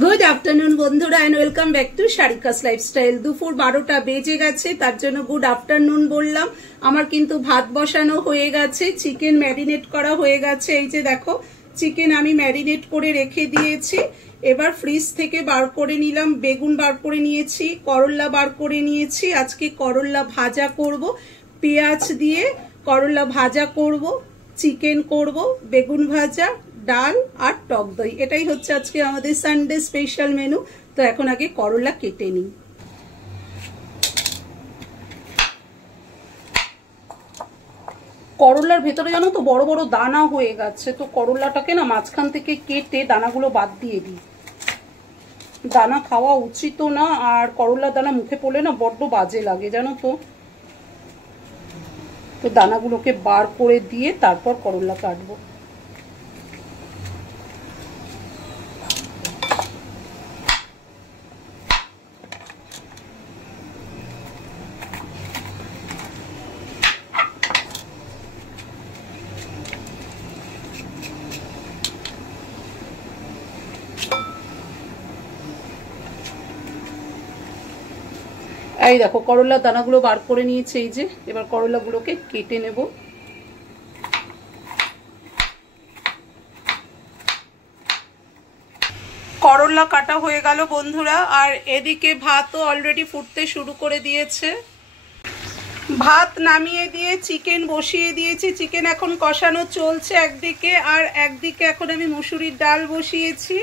Good afternoon बंधुरा and welcome back to Sharika's lifestyle. दुपुर 12টা বেজে গেছে, তার জন্য গুড আফটারনুন বললাম। আমার কিন্তু ভাত বসানো হয়ে গেছে, চিকেন ম্যারিনেট করা হয়ে গেছে। এই যে দেখো, চিকেন আমি ম্যারিনেট করে রেখে দিয়েছি। এবার ফ্রিজ থেকে বার করে নিলাম, বেগুন বার করে নিয়েছি, করলা বার করে নিয়েছি। আজকে করলা ভাজা করব, পেঁয়াজ দিয়ে করলা ভাজা করব, চিকেন করব, বেগুন ভাজা, ডাল আর টক দই। এটাই হচ্ছে আজকে আমাদের সানডে স্পেশাল মেনু। তো এখন আগে করলা কেটে নিই। করলার ভেতরে জানো তো বড় বড় দানা হয়ে গেছে, তো করলাটাকে না মাঝখান থেকে কেটে দানাগুলো বাদ দিয়ে দিই। দানা খাওয়া উচিত না, আর করলার দানা মুখে পড়লে না বড্ড বাজে লাগে জানো তো। তো দানাগুলোকে বার করে দিয়ে তারপর করলা কাটবো। এই দেখো করলার দানাগুলো বার করে নিয়েছে। এই যে এবার করলাগুলোকে কেটে নেব। করলা কাটা হয়ে গেল বন্ধুরা, আর এদিকে ভাতও অলরেডি ফুটতে শুরু করে দিয়েছে। ভাত নামিয়ে দিয়ে চিকেন বসিয়ে দিয়েছি। চিকেন এখন কষানো চলছে একদিকে, আর একদিকে এখন আমি মুসুরির ডাল বসিয়েছি।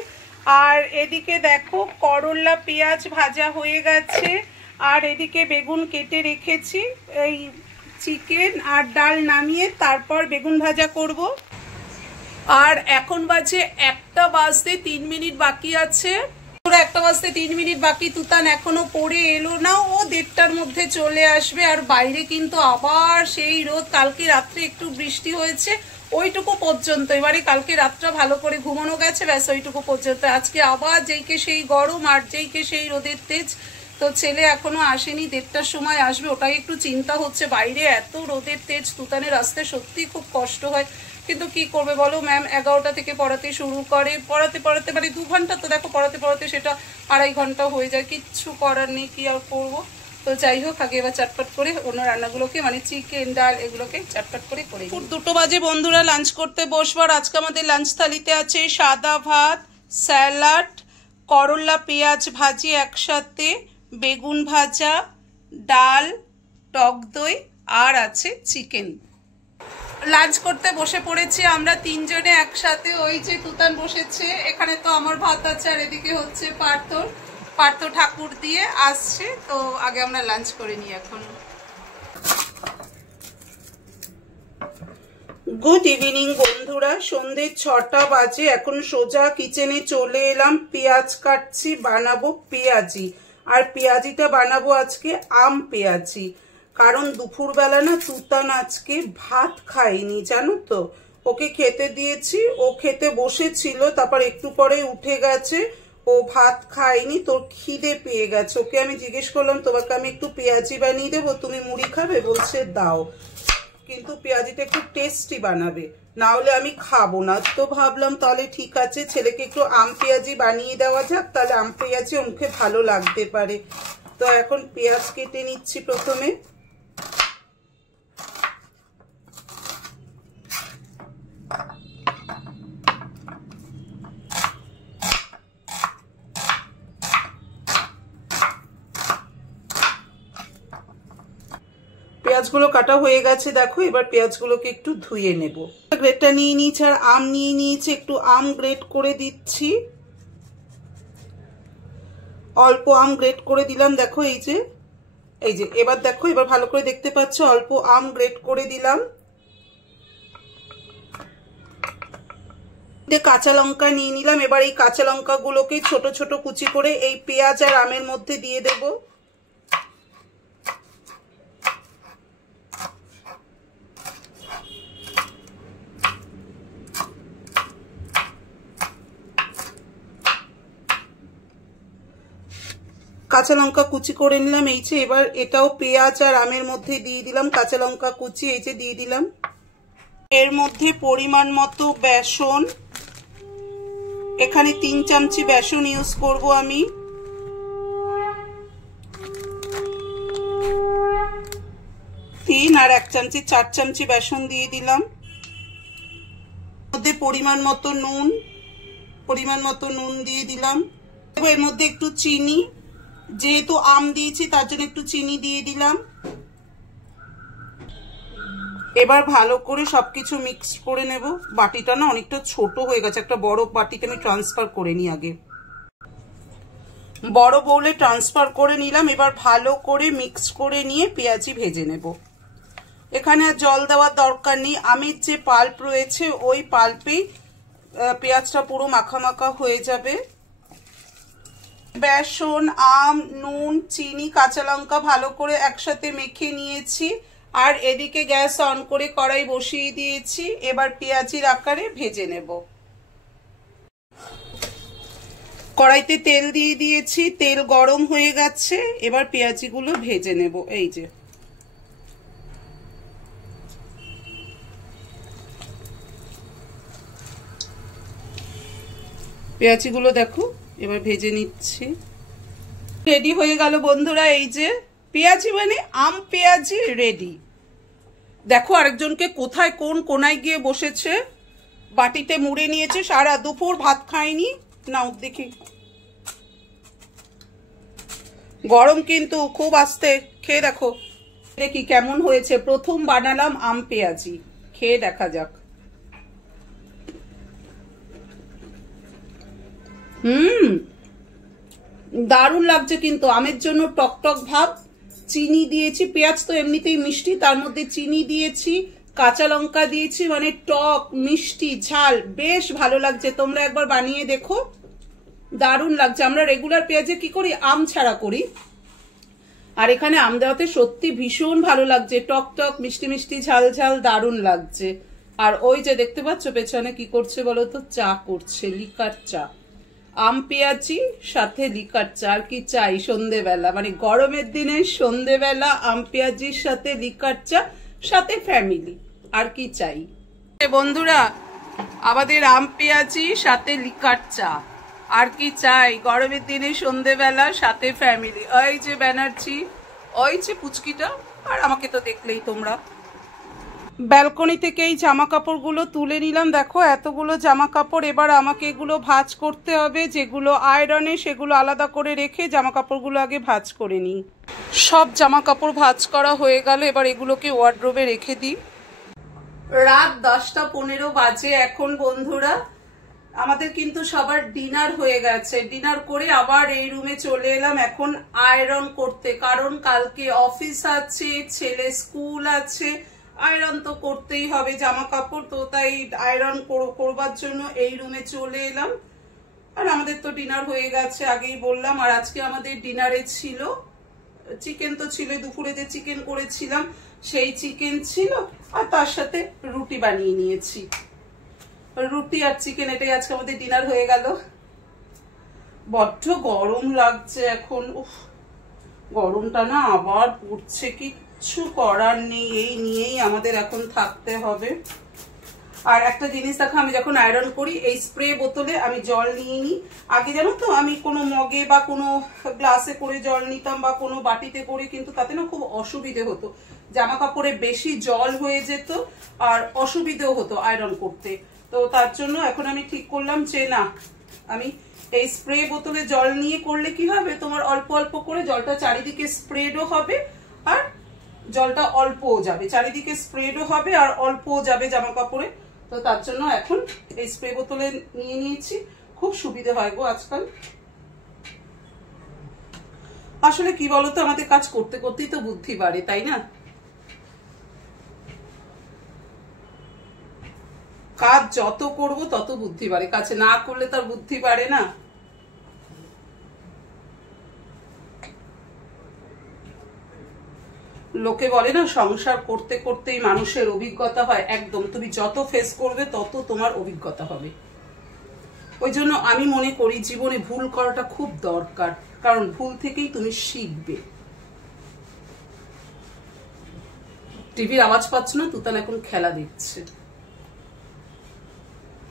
আর এদিকে দেখো করলা পেঁয়াজ ভাজা হয়ে গেছে, আর এদিকে বেগুন কেটে রেখেছি। এই চিকেন আর ডাল নামিয়ে তারপর বেগুন ভাজা করব। আর এখন বাজে 1টা বাজতে 3 মিনিট বাকি আছে। 1টা বাজতে 3 মিনিট বাকি। তুতান এখনো পড়ে এলো না, ও 1:30টার মধ্যে চলে আসবে। আর বাইরে কিন্তু আবার সেই রোদ। কালকে রাত্রে একটু বৃষ্টি হয়েছে, ওইটুকু পর্যন্ত। এবারে কালকে রাতটা ভালো করে ঘুমানো গেছে, ব্যাস ওইটুকু পর্যন্ত। আজকে আবার যেইকে সেই গরম, আর যেইকে সেই রোদের তেজ। তো ছেলে এখনো আসেনি, 1:30টার সময় আসবে, ওটাই একটু চিন্তা হচ্ছে। বাইরে এত রোদের তেজ, তুতানের আসতে সত্যি খুব কষ্ট হয়। কিন্তু কি করবে বলো, ম্যাম 11টা থেকে পড়াতে শুরু করে। পড়াতে মানে 2 ঘন্টা, তো দেখো পড়াতে সেটা 2.5 ঘন্টা হয়ে যায়। কিচ্ছু করার নেই, কি আর করবো। তো যাই হোক, আগে এবার চটপট করে অন্য রান্নাগুলোকে, মানে চিকেন ডাল এগুলোকে চটপট করে করে। 2টো বাজে বন্ধুরা, লাঞ্চ করতে বসবার। আজকে আমাদের লাঞ্চ থালিতে আছে সাদা ভাত, স্যালাড, করলা পেঁয়াজ ভাজি একসাথে, বেগুন ভাজা, ডাল, টক দই, আর আছে চিকেন। লাঞ্চ করতে বসে পড়েছি আমরা 3 জনে একসাথে। ওই যে তুতান বসেছে, এখানে তো আমার ভাত আছে, আর এদিকে হচ্ছে পার্থ ঠাকুর দিয়ে আসছে। তো আগে আমরা লাঞ্চ করে নিই এখন। গুড ইভিনিং বন্ধুরা, সন্ধ্যে 6টা বাজে। এখন সোজা কিচেনে চলে এলাম। পেঁয়াজ কাটছি, বানাবো পেঁয়াজি। আর পেঁয়াজিটা বানাবো আজকে আম পেঁয়াজি। কারণ দুপুরবেলা না তুতান আজকে ভাত খায়নি জানো তো। ওকে খেতে দিয়েছি, ও খেতে বসেছিল, তারপর একটু পরে উঠে গেছে। ও ভাত খায়নি, তোর খিদে পেয়ে গেছে। ওকে আমি জিজ্ঞেস করলাম, তোমাকে আমি একটু পেঁয়াজি বানিয়ে দেবো, তুমি মুড়ি খাবে? বলছে দাও, কিন্তু পেঁয়াজিটা একটু টেস্টি বানাবে, না হলে আমি খাবো না। তো ভাবলাম তাহলে ঠিক আছে, ছেলেকে একটু আম পেঁয়াজি বানিয়ে দেওয়া যাক, তাহলে আম পেঁয়াজি ওর মুখে ভালো লাগতে পারে। তো এখন পেঁয়াজ কেটে নিচ্ছি প্রথমে। পেঁয়াজগুলো কাটা হয়ে গেছে দেখো। এবার পেঁয়াজগুলোকে একটু ধুয়ে নেব। গ্রেটটা নিয়ে নিয়েছি, আর আম নিয়ে নিয়েছি। একটু আম গ্রেট করে দিচ্ছি। অল্প আম গ্রেট করে দিলাম দেখো। এই যে এবার দেখো, এবার ভালো করে দেখতে পাচ্ছ, অল্প আম গ্রেট করে দিলাম। কাঁচা লঙ্কা নিয়ে নিলাম। এবার এই কাঁচা লঙ্কা গুলোকে ছোট ছোট কুচি করে এই পেঁয়াজ আর আমের মধ্যে দিয়ে দেব। কাঁচা লঙ্কা কুচি করে নিলাম। এই যে এবার এটাও পেঁয়াজ আর আমের মধ্যে দিয়ে দিলাম। কাঁচা লঙ্কা কুচি এই যে দিয়ে দিলাম। এর মধ্যে পরিমাণ মতো বেসন, এখানে 3 চামচি বেসন ইউজ করব আমি। 3 আর 1 চামচি 4 চামচি বেসন দিয়ে দিলাম। মধ্যে পরিমাণ মতো নুন দিয়ে দিলাম। এর মধ্যে একটু চিনি, যেহেতু আম দিয়েছি তার জন্য একটু চিনি দিয়ে দিলাম। এবার ভালো করে সবকিছু মিক্স করে নেব। বাটিটা না অনেকটা ছোট হয়ে গেছে, একটা বড় বাটিতে আমি ট্রান্সফার করে নিই। আগে বড় বউলে ট্রান্সফার করে নিলাম। এবার ভালো করে মিক্স করে নিয়ে পেঁয়াজি ভেজে নেব। এখানে আর জল দেওয়ার দরকার নেই, আমের যে পাল্প রয়েছে ওই পাল্পেই পেঁয়াজটা পুরো মাখা মাখা হয়ে যাবে। বেসন, আম, নুন, চিনি, কাঁচা লঙ্কা ভালো করে একসাথে মেখে নিয়েছি। আর এদিকে গ্যাস অন করে কড়াই বসিয়ে দিয়েছি। এবার পেঁয়াজির আকারে ভেজে নেব। কড়াইতে তেল দিয়ে দিয়েছি, তেল গরম হয়ে গেছে। এবার পেঁয়াজিগুলো ভেজে নেব। এই যে পেঁয়াজিগুলো দেখো, এবার ভেজে নিচ্ছি। রেডি হয়ে গেল বন্ধুরা। এই যে পেঁয়াজি মানে আম পেঁয়াজি রেডি। দেখো আরেকজনকে কোথায় কোন কোনায় গিয়ে বসেছে, বাটিতে মুড়ে নিয়েছে, সারা দুপুর ভাত খায়নি। নাও দেখি, গরম কিন্তু খুব, আস্তে খেয়ে দেখো দেখি কেমন হয়েছে। প্রথম বানালাম আম পেঁয়াজি, খেয়ে দেখা যাক। দারুণ লাগছে কিন্তু। আমের জন্য টক টক ভাব, চিনি দিয়েছি, পেঁয়াজ তো এমনিতেই মিষ্টি, তার মধ্যে চিনি দিয়েছি, কাঁচা লঙ্কা দিয়েছি, মানে টক মিষ্টি ঝাল, বেশ ভালো লাগছে। তোমরা একবার বানিয়ে দেখো, দারুণ লাগছে। আমরা রেগুলার পেঁয়াজে কি করি, আম ছাড়া করি, আর এখানে আম দেওয়াতে সত্যি ভীষণ ভালো লাগছে। টক টক মিষ্টি মিষ্টি ঝাল ঝাল, দারুণ লাগছে। আর ওই যে দেখতে পাচ্ছ পেছনে কি করছে বলো তো, চা করছে, লিকার চা। আম পেঁয়াজি সাথে লিকার চা, আর কি চাই সন্ধেবেলা, মানে গরমের দিনে সন্ধেবেলা আম পেঁয়াজির সাথে লিকার চা, সাথে ফ্যামিলি, আর কি চাই বন্ধুরা। আমাদের আম পেঁয়াজি সাথে লিকার চা, আর কি চাই গরমের দিনে সন্ধেবেলা, সাথে ফ্যামিলি। ওই যে ব্যানার্জি, ওই যে পুচকিটা, আর আমাকে তো দেখলেই তোমরা। ব্যালকনি থেকে এই জামা কাপড়গুলো তুলে নিলাম। দেখো এতগুলো জামা কাপড়। এবার আমাকে এগুলো ভাঁজ করতে হবে। যেগুলো আয়রনে সেগুলো আলাদা করে রেখে জামা কাপড়গুলো আগে ভাঁজ করে নিই। সব জামা কাপড় ভাঁজ করা হয়ে গেল। এবার এগুলোকে ওয়ার্ড্রোবে রেখে দিই। রাত 10:15 বাজে এখন বন্ধুরা। আমাদের কিন্তু সবার ডিনার হয়ে গেছে। ডিনার করে আবার এই রুমে চলে এলাম এখন আয়রন করতে, কারণ কালকে অফিস আছে, ছেলে স্কুল আছে, আয়রন তো করতেই হবে জামা কাপড়। তো তাই আয়রন করবার জন্য এই রুমে চলে এলাম। আর আমাদের তো ডিনার হয়ে গেছে, আগেই বললাম। আর আজকে আমাদের ডিনারে ছিল চিকেন, তো ছিল দুপুরে যে চিকেন করেছিলাম সেই চিকেন ছিল, আর তার সাথে রুটি বানিয়ে নিয়েছি। রুটি আর চিকেন, এটাই আজকে আমাদের ডিনার হয়ে গেল। বড্ড গরম লাগছে এখন। উফ, গরমটা না আবার পড়ছে, কিচ্ছু করার নেই, এই নিয়েই আমাদের এখন থাকতে হবে। আর একটা জিনিস দেখো, আমি যখন আয়রন করি এই স্প্রে বোতলে আমি জল নিয়ে নিই। আগে জানো তো আমি কোনো মগে বা কোনো গ্লাসে করে জল নিতাম বা কোনো বাটিতে করে, কিন্তু তাতে না খুব অসুবিধে হতো, জামা কাপড়ে বেশি জল হয়ে যেত আর অসুবিধেও হতো আয়রন করতে। তো তার জন্য এখন আমি ঠিক করলাম যে না, আমি এই স্প্রে বোতলে জল নিয়ে করলে কি হবে, তোমার অল্প অল্প করে জলটা চারিদিকে স্প্রেডও হবে, আর জলটা অল্পও যাবে, চারিদিকে স্প্রেডও হবে আর অল্পও যাবে জামা কাপড়ে। তো তার জন্য এখন এই স্প্রে বোতলে নিয়ে নিয়েছি, খুব সুবিধে হয় গো আজকাল। আসলে কি বলতো, আমাদের কাজ করতে করতেই তো বুদ্ধি বাড়ে, তাই না? কাজ যত করব তত বুদ্ধি বাড়ে, কাজ না করলে তার বুদ্ধি বাড়ে না। লোকে বলে না, সংসার করতে করতেই মানুষের অভিজ্ঞতা হয়। একদম, তুমি যত ফেস করবে তত তোমার অভিজ্ঞতা হবে। ওই জন্য আমি মনে করি জীবনে ভুল করাটা খুব দরকার, কারণ ভুল থেকেই তুমি শিখবে। টিভির আওয়াজ পাচ্ছ না? তুতান এখন খেলা দিচ্ছে।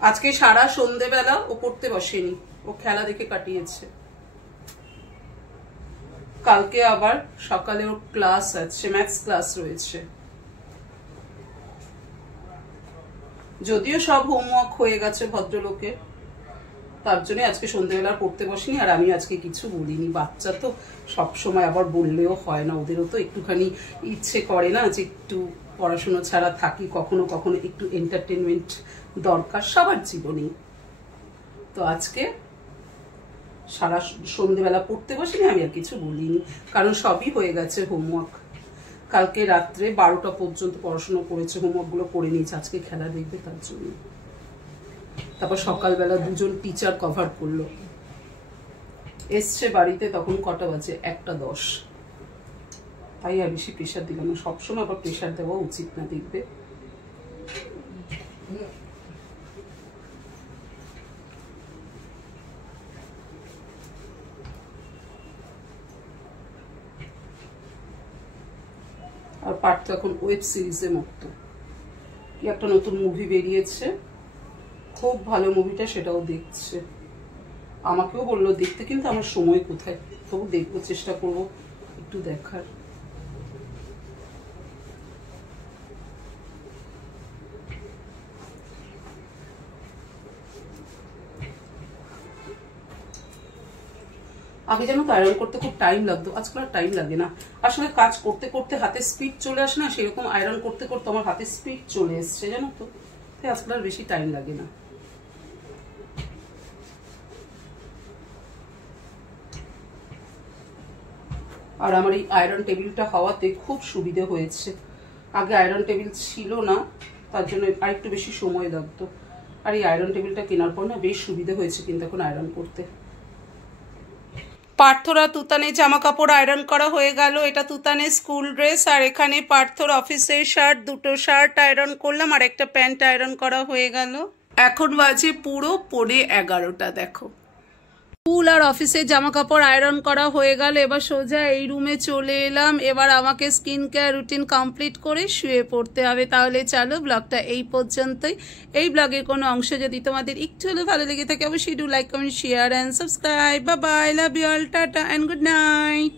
আজকে সারা সন্ধেবেলা ও পড়তে বসেনি, ও খেলা দেখে কাটিয়েছে। কালকে আবার সকালে ওর ক্লাস আছে, ম্যাথস ক্লাস রয়েছে। যদিও সব হোমওয়ার্ক হয়ে গেছে ভদ্রলোকে, তার জন্য আজকে সন্ধ্যেবেলা পড়তে বসেনি। আর আমি আজকে কিছু বলিনি, বাচ্চা তো সবসময় আবার বললেও হয় না, ওদেরও তো একটুখানি ইচ্ছে করে না যে একটু পড়াশুনো ছাড়া থাকি, কখনো কখনো একটু এন্টারটেনমেন্ট দরকার সবার জীবনেই। তো আজকে সারা সন্ধ্যেবেলা পড়তে বসিনি, আমি আর কিছু বলিনি, কারণ সবই হয়ে গেছে হোমওয়ার্ক। কালকে রাত্রে 12টা পর্যন্ত পড়াশোনা করেছে, হোমওয়ার্কগুলো করে নিয়েছে, আজকে খেলা দেখবে তার জন্য। তারপর সকালবেলা দুজন টিচার কভার করলো, এসছে বাড়িতে তখন কটা বাজে, 1:10। তাই আর বেশি প্রেশার দিলাম না, সবসময় আবার প্রেশার দেওয়া উচিত না, দেখবে। আর পার্থ এখন ওয়েব সিরিজের মতো, কি একটা নতুন মুভি বেরিয়েছে, খুব ভালো মুভিটা, সেটাও দেখছে। আমাকেও বললো দেখতে, কিন্তু আমার সময় কোথায়, তবু দেখবো, চেষ্টা করবো একটু দেখার। আগে যেন তো আয়রন করতে খুব টাইম লাগতো, আজকাল আর টাইম লাগে না। আসলে কাজ করতে করতে হাতে স্পিড চলে আসে না, সেরকম আয়রন করতে করতে আমার হাতে স্পিড চলে এসছে, জানো তো, তাই আজকাল আর বেশি টাইম লাগে না। আর আমার এই আয়রন টেবিলটা হওয়াতে খুব সুবিধে হয়েছে। আগে আয়রন টেবিল ছিল না, তার জন্য আরেকটু বেশি সময় লাগতো। আর এই আয়রন টেবিলটা কেনার পর না বেশ সুবিধে হয়েছে কিন্তু এখন আয়রন করতে। পার্থরা তুতানের জামা কাপড় আয়রন করা হয়ে গেল। এটা তুতানের স্কুল ড্রেস, আর এখানে পার্থর অফিসের শার্ট, দুটো শার্ট আয়রন করলাম, আর একটা প্যান্ট আয়রন করা হয়ে গেল। এখন বাজে পুরো 11:30, দেখো। স্কুল আর অফিসের জামা কাপড় আয়রন করা হয়ে গেল। এবার সোজা এই রুমে চলে এলাম। এবার আমাকে স্কিন কেয়ার রুটিন কমপ্লিট করে শুয়ে পড়তে হবে। তাহলে চলো, ব্লগটা এই পর্যন্তই। এই ব্লগের কোনো অংশ যদি তোমাদের একটু হলেও ভালো লেগে থাকে, অবশ্যই do like, comment, share and subscribe. Bye bye, love you all, tata and good night.